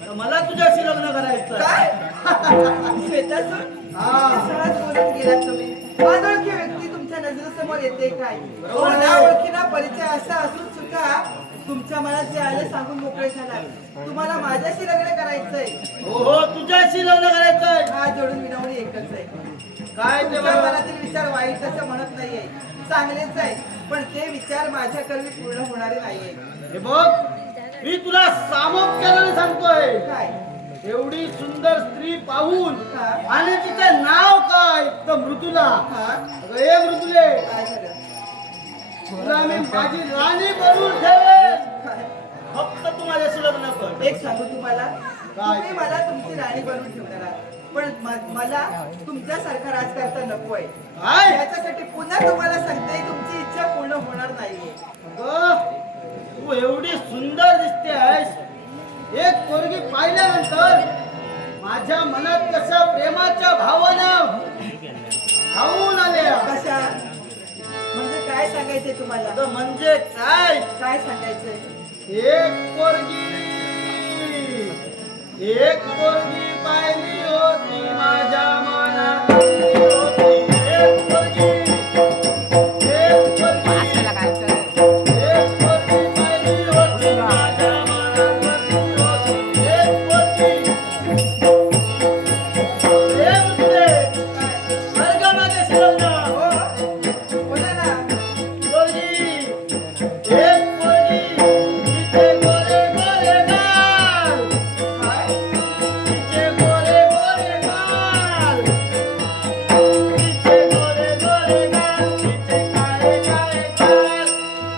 तर मला तुझ्याशी लग्न करायचं काय? श्वेतासूर? हा. सहज बोलून गेलात तुम्ही. अनोळखी व्यक्ती तुमच्या नजरेसमोर येते काय? बरोबर आहे. ना ओळखीना परिचय असा असून सुद्धा तुमच्या मनात जे आले सांगून मोकळे झाला. तुम्हाला माझ्याशी लग्न करायचंय. हो, तुझ्याशी लग्न करायचंय. हात जोडून विनवणी एकच आहे. काय ते तुमच्या बरं? मनातील विचार वाईट असं म्हणत नाहीये. चांगलेच आहे, पण ते विचार माझ्या कर्मी पूर्ण होणारे नाहीये. हे बघ, मी तुला सामोपचाराने सांगतोय, काय एवढी सुंदर स्त्री पाहून हा. आणि तिचे नाव काय तर मृदुला. हा अगं, ए मृदुले, काय झालं? तुला मी माझी राणी बनवून ठेवेन, काय? फक्त तू माझ्याशी लग्न कर. एक सांगू तुम्हाला, तुम्ही मला तुमची राणी बनवून ठेवणार आहात, पण मला तुमच्यासारखा राजकारता नकोय. काय याच्यासाठी पुन्हा तुम्हाला सांगते, तुमची इच्छा पूर्ण होणार नाहीये. अगं, तू एवढी सुंदर दिसते आहेस, एक पोरगी पाहिल्यानंतर माझ्या मनात कशा प्रेमाच्या भावना धावून आल्या. कशा म्हणजे काय सांगायचंय तुम्हाला? अगं, म्हणजे काय, काय सांगायचंय? एक पोरगी पाहिली होती माझ्या मनात होती. एक पोरगी पाहिली होती माझ्या मनात होती. एक पोरगी. एक मुले. बरं का माझ्याशी लग्न? हो बोला ना. पोरगी. एक पोरगी. तिचे गोरे गोरे गाल. काय? तिचे गोरे गोरे गाल. तिचे गोरे गोरे गाल. तिचे काळे काळे गाल.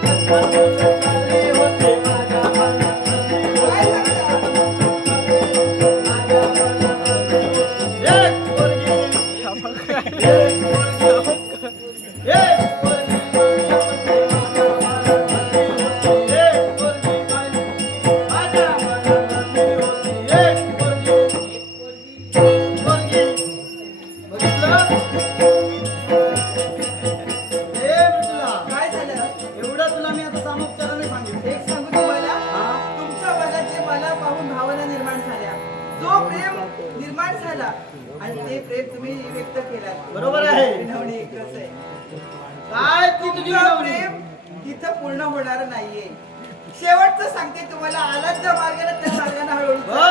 लग्नाचे होते माझ्या मनात काय सांगता? माझ्या मनात एक पोरगी. एक पोरगी. एक पोरगी. एक पोरगी माझ्या मनात होती. एक पोरगी. पोरगी. बघितलं? हे तुला काय झालं? एवढं तुला मी आता सामोपचाराने सांगितलं. एक सांगू तुम्हाला, हा? तुमच्या मनात जे मला पाहून भावना निर्माण झाल्या, जो प्रेम निर्माण झाला आणि ते प्रेम तुम्ही व्यक्त केलात. बरोबर आहे. विनवणी एकच आहे. काय ती तुझी तुमचं विनवणी? प्रेम इथं पूर्ण होणार नाहीये. शेवटचं सांगते तुम्हाला, आलात ज्या मार्गाने त्या मार्गाने हळूहळू बघ, चला.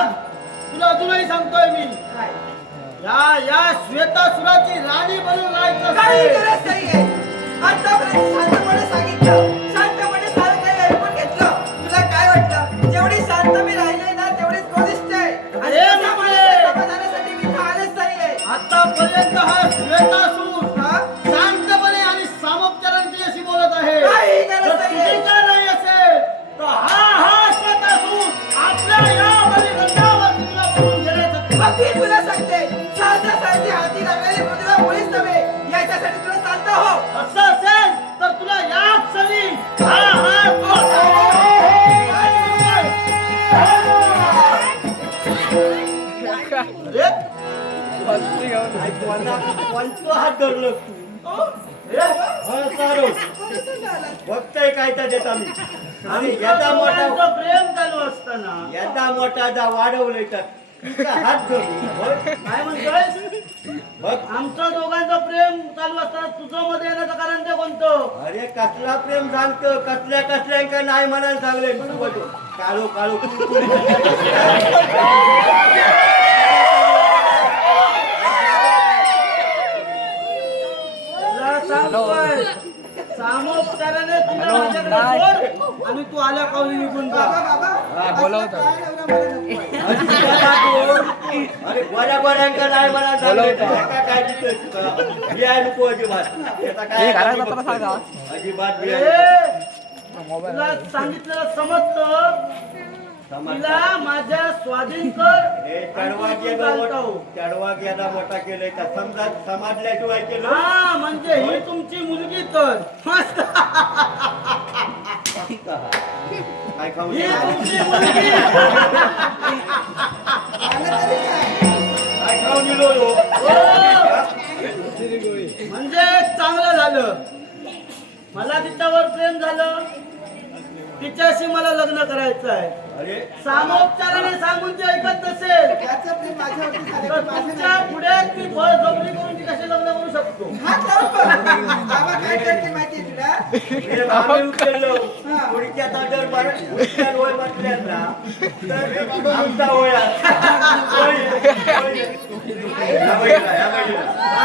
तुला अजूनही सांगतोय मी, काय? या श्वेतासुराची राणी बनून राहायचं काही असेल, गरज नाहीये. आतापर्यंत शांतपणे सांगितलं, शांतपणे सारं काही ऐकून घेतलं. तुला काय वाटतं? जेवढी शांत मी राहिले ना, तेवढीच गोष्ट आहे. आणि अरे तुझ्या बापरे! मनाच्या समाधानासाठी मी इथं आलेच नाहीये. आतापर्यंत हा श्वेतासूर हा? शांतपणे आणि सामोपचाराने तुझ्याशी बोलत आहे. काही गरज जर नाहीये. तुझी काय नाही असेल तर हा श्वेतासूर आपल्या या बलिगंधावर तुला बोलून घेण्याचं. मग मी तुला सांगते, सहजासहजी हाती लागलेली मृदुला मुळीच नव्हे. याच्यासाठी तुला चालतं हो. असं असेल तर तुला या क्षणी अरे, कोणतो हात धरलो तू? बघताय काय त्या देत आम्ही आणि यदा मोठा दोघांचं प्रेम चालू असताना यदा मोठा जा वाढवलंय तर तुझा हात धरलो. होय? काय म्हणतोय? बघ आमचं दोघांचं प्रेम चालू असताना तुझं मध्ये येण्याचं कारण ते कोणतं? अरे कसला प्रेम सांगतो, कसल्या कसल्या नाही म्हणायला सांगले तू बघतो काळो काळो तुला सांगतोय, सामोपचाराने तुला माझ्याकडे सोड आणि तू आल्या पावली निघून जा. बाबा असलं काय नवरा मला नकोय. अरे गोऱ्या गोऱ्यांका नाही म्हणायला सांगले काय दिसतोय तुका बिया नको अजिबात. त्याचा काय अजिबात बिया नको. तुला सांगितलेलं समजतं. तिला माझ्या स्वाधीन कर. हे चढवा आणि तू गेला चालतो. मोठा चढवा गेला मोठा केलंय का समजा समाजल्याशिवाय केलं. हा, म्हणजे ही तुमची मुलगी तर मस्त. काय खाऊ ही नका. तुमची मुलगी. आलं तरी काय? काय खाऊ दिलो ह्यो? म्हणजे चांगलं झालं. मला तिच्यावर प्रेम झालं. तिच्याशी मला लग्न करायचं आहे. अरे सामोपचाराने सांगून ते ऐकत नसेल याचं प्रेम माझ्यावरती झालं तर की माझं तुमच्या नाही. पुढे ती बळजबरी करून ती कशी लग्न करू शकतो? हा, करू बघ. बाबा काय करते माहितीये तुला? हे आम्ही उचललो हा. पुढच्या ताजर उचल होय म्हटल्यात ना तर आमचा होय आहे. होय. होय. या बाईला, या बाईला. हा.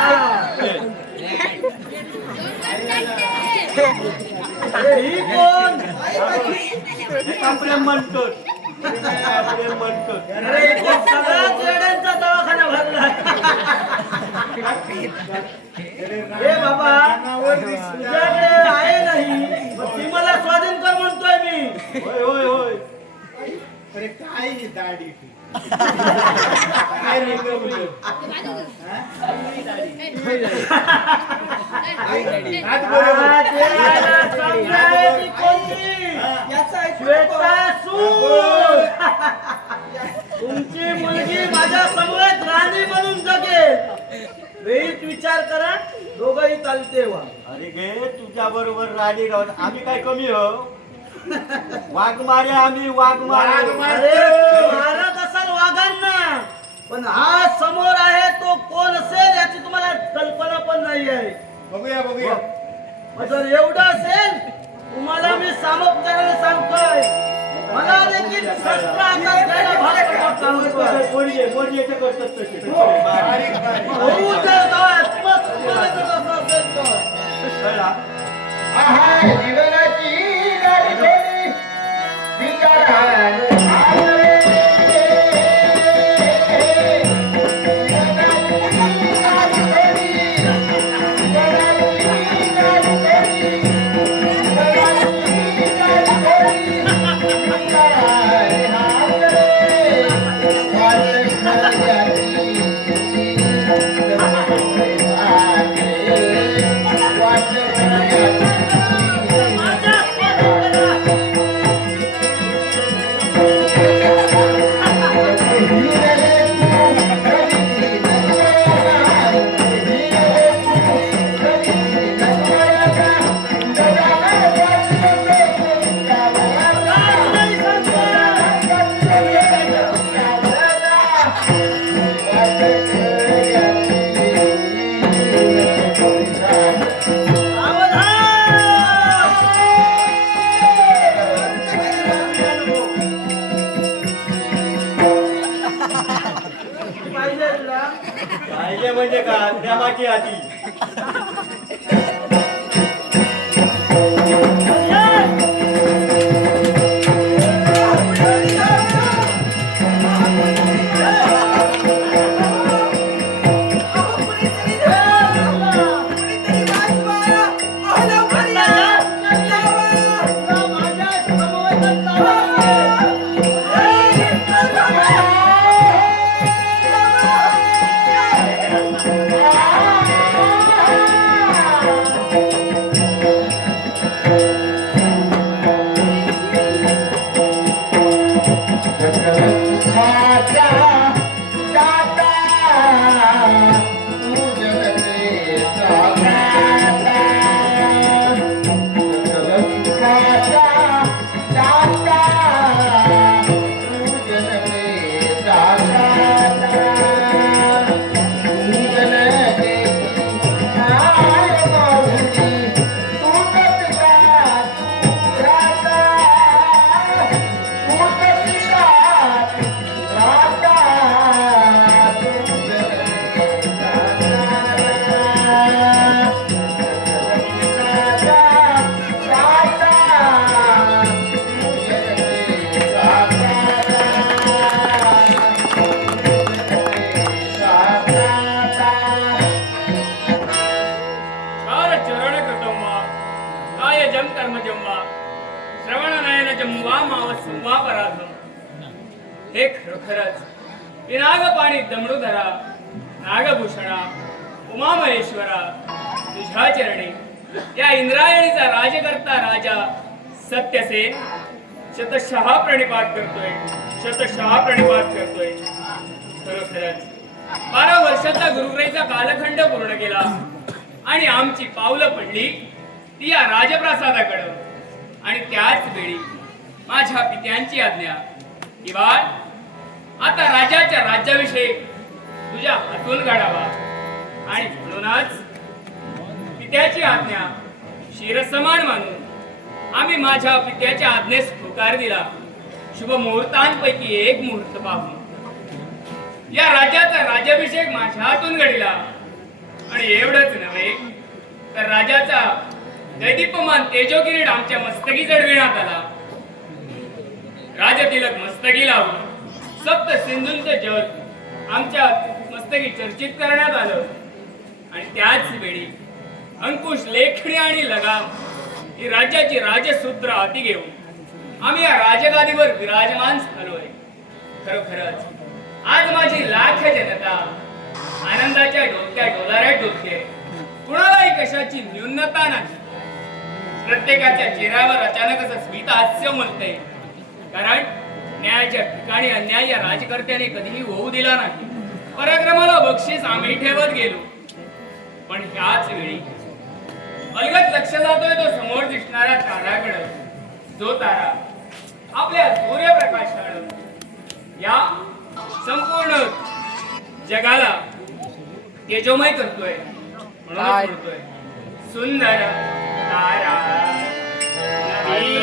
अरे ही कोण? आपले म्हणतो आपले म्हणतो अरे इथे सगळ्याच येड्यांचा दवाखाना भरला. हे बाबा तुझ्याकडे आहे नाही मग ती मला स्वाधीन कर म्हणतोय मी. होय होय होय अरे काय ही दाढी काय रे गवळी? हात बरोबर. हा, ते याला समजाय ती कोणती? याचा ऐकू नको. श्वेतासूर. तुमची मुलगी माझ्या समोर राणी म्हणून जगेल. वेळीच विचार करा दोघंही चालते वा. अरे घे तुझ्या बरोबर राणी राहून आम्ही काय कमी हो वाघमारे आम्ही वाघमारे अरे तू मारत असाल वाघांना पण हा समोर आहे तो कोण असेल याची तुम्हाला कल्पना पण नाही आहे. बघूया बघूया. मग जर एवढं असेल तुम्हाला मी सामोपचाराने सांगतोय मला देखील शस्त्र हातात घ्यायला भाग पडतो. मोडीचे करतात तसे बारीक बारीक. होऊ दे गावात, मग तुम्हाला जर असं असेल तर. कळला? आहा, जीवनाची गाडी घोडी विचाराने आले. माझ्या स्वाधीन पाहिजे तुला. पाहिजे म्हणजे का प्रेमाची हाती कुणीतरी वाचवा. अहो, लवकर या. माझ्या समोर चार चरण कृतं वा कायजं कर्मजं वा श्रवणनयनजं वा माव संवापराधं. हे खरोखरच पिनागपाणी दमडूधरा नागभूषणा उमामहेश्वरा तुझ्या चरणी या इंद्रायणीचा राजकर्ता राजा सत्यसेन शतशः प्रणिपात करतोय, शतशः प्रणिपात करतोय. खरोखरच 12 वर्षाचा गुरुग्रहीचा कालखंड पूर्ण केला आणि आमची पावलं पडली ती या राजप्रासादाकडं. आणि त्याच वेळी माझ्या पित्यांची आज्ञा की बाळ आता राजाच्या राज्याभिषेक तुझ्या हातून घडावा. आणि म्हणूनच पित्याची आज्ञा शिरसमान मानून आम्ही माझ्या पित्याच्या आज्ञेस होकार दिला. शुभ मुहूर्तांपैकी एक मुहूर्त पाहून या राज्याचा राज्याभिषेक माझ्या हातून घडला. आणि एवढंच नव्हे तर राजाचा दैदीप्यमान तेजोकिरीट आमच्या मस्तकी चढविण्यात आला. राजतिलक मस्तकी लावून सप्त सिंधूंचं जल आमच्या मस्तकी चर्चित करण्यात आलं. आणि त्याच वेळी अंकुश, लेखणी आणि लगाम ही राज्याची राजसूत्र हाती घेऊन आम्ही या राजगादीवर विराजमान झालोय. खरोखरच आज माझी लाख जनता आनंदाच्या डोक्या डोलाऱ्यात डोलते. कुणालाही कशाची न्यूनता नाही. प्रत्येकाच्या चेहऱ्यावर अचानक असं स्मित हास्य उमलते. कारण न्यायाच्या ठिकाणी अन्याय या राजकर्त्याने कधीही होऊ दिला नाही. पराक्रमाला बक्षीस आम्ही ठेवत गेलो. पण ह्याच वेळी अलगद लक्ष जातोय तो समोर दिसणारा ताराकडे. जो तारा आपल्या सूर्यप्रकाशानं या संपूर्ण जगाला तेजोमय करतोय. म्हणूनच म्हणतोय सुंदर तारा नदी